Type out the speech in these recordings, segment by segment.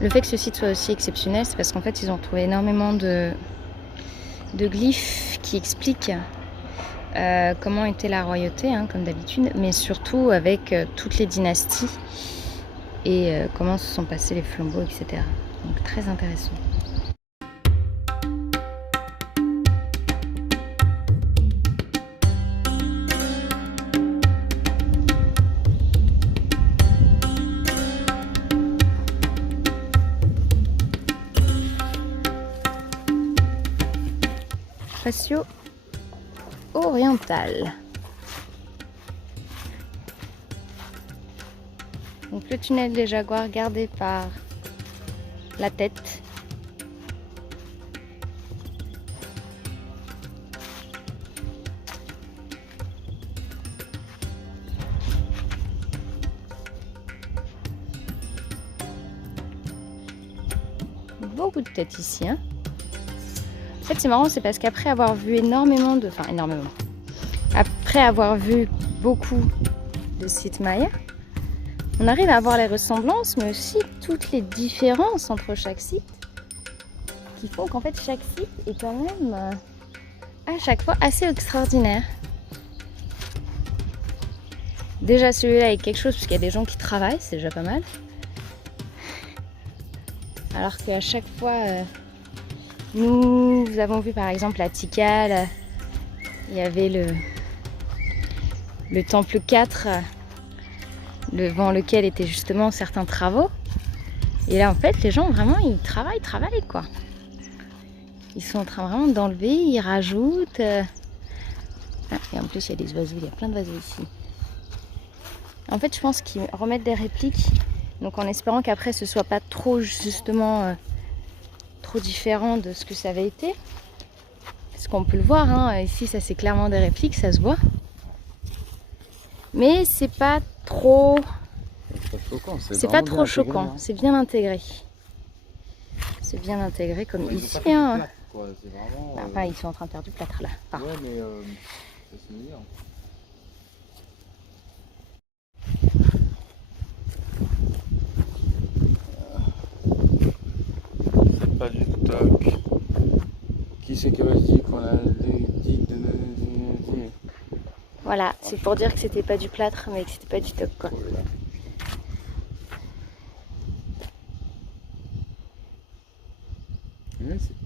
Le fait que ce site soit aussi exceptionnel, c'est parce qu'en fait ils ont trouvé énormément de glyphes qui expliquent comment était la royauté, hein, comme d'habitude, mais surtout avec toutes les dynasties et comment se sont passés les flambeaux, etc. Donc très intéressant. Patio oriental. Donc le tunnel des Jaguars gardé par la tête. Beaucoup de têtes ici, hein. En fait, c'est marrant, c'est parce qu'après avoir vu énormément de... Enfin, énormément. Après avoir vu beaucoup de sites mayas, on arrive à avoir les ressemblances, mais aussi toutes les différences entre chaque site, qui font qu'en fait, chaque site est quand même, à chaque fois, assez extraordinaire. Déjà, celui-là est quelque chose, parce qu'il y a des gens qui travaillent, c'est déjà pas mal. Alors qu'à chaque fois... nous avons vu par exemple à Tikal, il y avait le temple 4 devant lequel étaient justement certains travaux. Et là en fait les gens vraiment ils travaillent quoi. Ils sont en train vraiment d'enlever, ils rajoutent. Ah, et en plus il y a des oiseaux, il y a plein d'oiseaux ici. En fait je pense qu'ils remettent des répliques, donc en espérant qu'après ce soit pas trop justement... trop différent de ce que ça avait été, parce qu'on peut le voir, hein, ici ça c'est clairement des répliques, ça se voit, mais c'est pas trop choquant, c'est pas trop choquant, hein. C'est bien intégré, comme ici, hein. Plâtre, quoi. Vraiment, enfin, ils sont en train de faire du plâtre là. Ouais, mais c'est meilleur. C'est pas du toc. Qui c'est qui va se dire qu'on a dit de... Voilà, c'est pour dire que c'était pas du plâtre, mais que c'était pas du toc, quoi.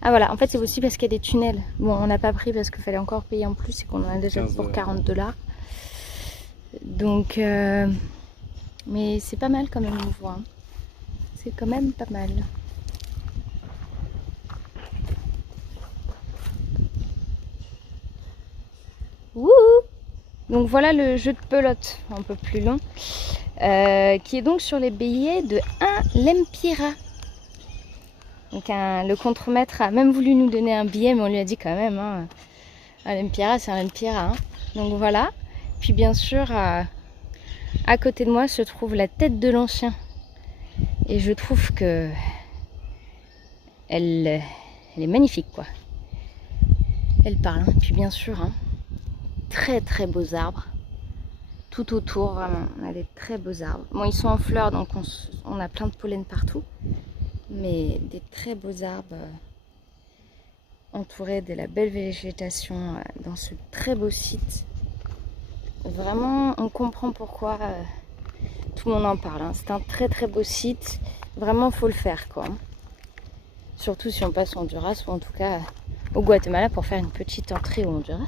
Ah voilà, en fait c'est aussi parce qu'il y a des tunnels. Bon, on n'a pas pris parce qu'il fallait encore payer en plus et qu'on en a déjà pour 40 $. Donc, mais c'est pas mal quand même, on voit. Hein. C'est quand même pas mal. Wouhou! Donc voilà le jeu de pelote, un peu plus long, qui est donc sur les billets de 1 lempira. Donc le contremaître a même voulu nous donner un billet, mais on lui a dit quand même, hein, un lempira c'est un lempira. Hein. Donc voilà. Puis bien sûr, à côté de moi se trouve la tête de l'ancien. Et je trouve que elle est magnifique, quoi. Elle parle. Hein. Puis bien sûr, hein, très très beaux arbres. Tout autour, vraiment, on a des très beaux arbres. Bon, ils sont en fleurs, donc on a plein de pollen partout. Mais des très beaux arbres entourés de la belle végétation dans ce très beau site. Vraiment, on comprend pourquoi tout le monde en parle. Hein. C'est un très très beau site. Vraiment, faut le faire, quoi. Surtout si on passe au Honduras ou en tout cas au Guatemala pour faire une petite entrée au Honduras.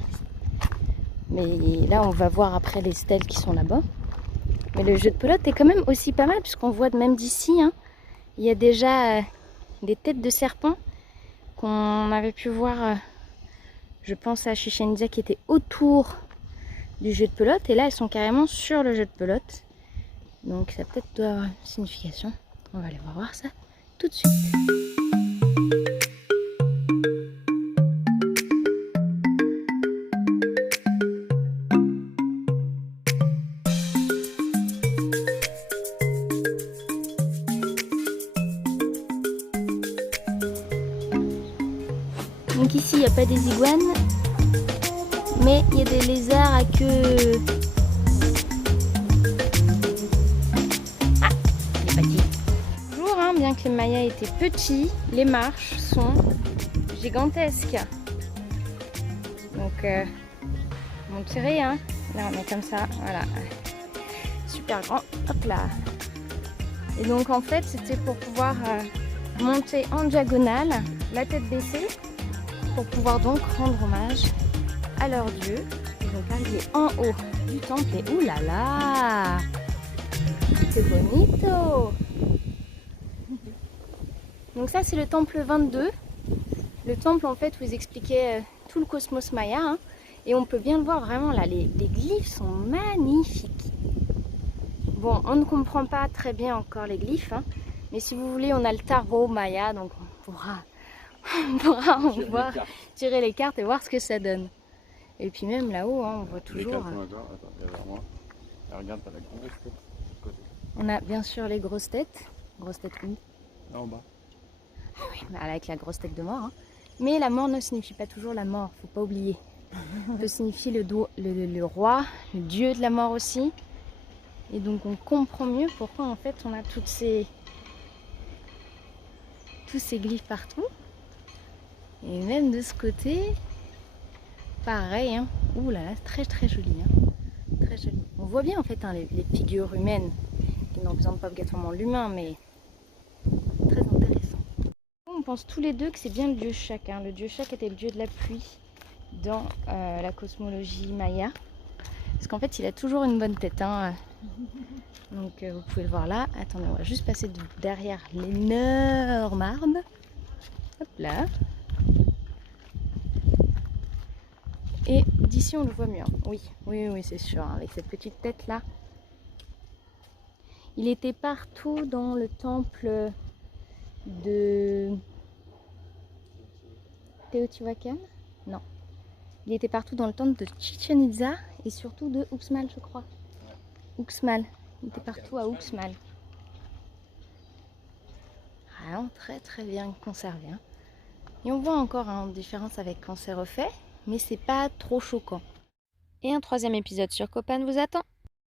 Mais là, on va voir après les stèles qui sont là-bas. Mais le jeu de pelote est quand même aussi pas mal puisqu'on voit même d'ici, hein, il y a déjà des têtes de serpents qu'on avait pu voir, je pense à Chichén Itzá, qui était autour du jeu de pelote. Et là, elles sont carrément sur le jeu de pelote. Donc ça peut-être doit avoir une signification. On va aller voir ça tout de suite. ici, il n'y a pas des iguanes, mais il y a des lézards à queue. Ah, il est parti. Toujours, hein, bien que les mayas étaient petits, les marches sont gigantesques. Donc, monter, hein. Là, on est comme ça, voilà. Super grand, hop là. Et donc, en fait, c'était pour pouvoir monter en diagonale, la tête baissée, pour pouvoir donc rendre hommage à leur dieu. Et donc, arriver en haut du temple et oulala, c'est bonito. Donc ça, c'est le temple 22. Le temple, en fait, où ils expliquaient tout le cosmos maya, hein. Et on peut bien le voir vraiment là, les glyphes sont magnifiques. Bon, on ne comprend pas très bien encore les glyphes, hein, mais si vous voulez, on a le tarot maya, donc on pourra en voir, tirer les cartes et voir ce que ça donne. Et puis même là-haut, hein, on voit toujours... Regarde, t'as la grosse tête. On a bien sûr les grosses têtes. Grosses têtes où? Là en bas. Ah oui, avec la grosse tête de mort. Hein. Mais la mort ne signifie pas toujours la mort, faut pas oublier. Ça peut signifier le roi, le dieu de la mort aussi. Et donc on comprend mieux pourquoi en fait on a tous ces glyphes partout. Et même de ce côté, pareil. Hein. Ouh là là, très très joli. Hein. Très joli. On voit bien en fait hein, les figures humaines qui ne représentent pas obligatoirement l'humain, mais très intéressant. On pense tous les deux que c'est bien le dieu Shak. Hein. Le dieu Shak était le dieu de la pluie dans la cosmologie maya. Parce qu'en fait, il a toujours une bonne tête. Hein. Donc, vous pouvez le voir là. Attendez, on va juste passer derrière l'énorme arbre. Hop là. Et d'ici, on le voit mieux. Oui, oui, oui, c'est sûr. Hein. Avec cette petite tête là. Il était partout dans le temple de Teotihuacan. Non. Il était partout dans le temple de Chichen Itza et surtout de Uxmal, je crois. Uxmal. Il était partout à Uxmal. Vraiment très très bien conservé. Hein. Et on voit encore une différence avec quand c'est refait, mais c'est pas trop choquant. Et un troisième épisode sur Copan vous attend.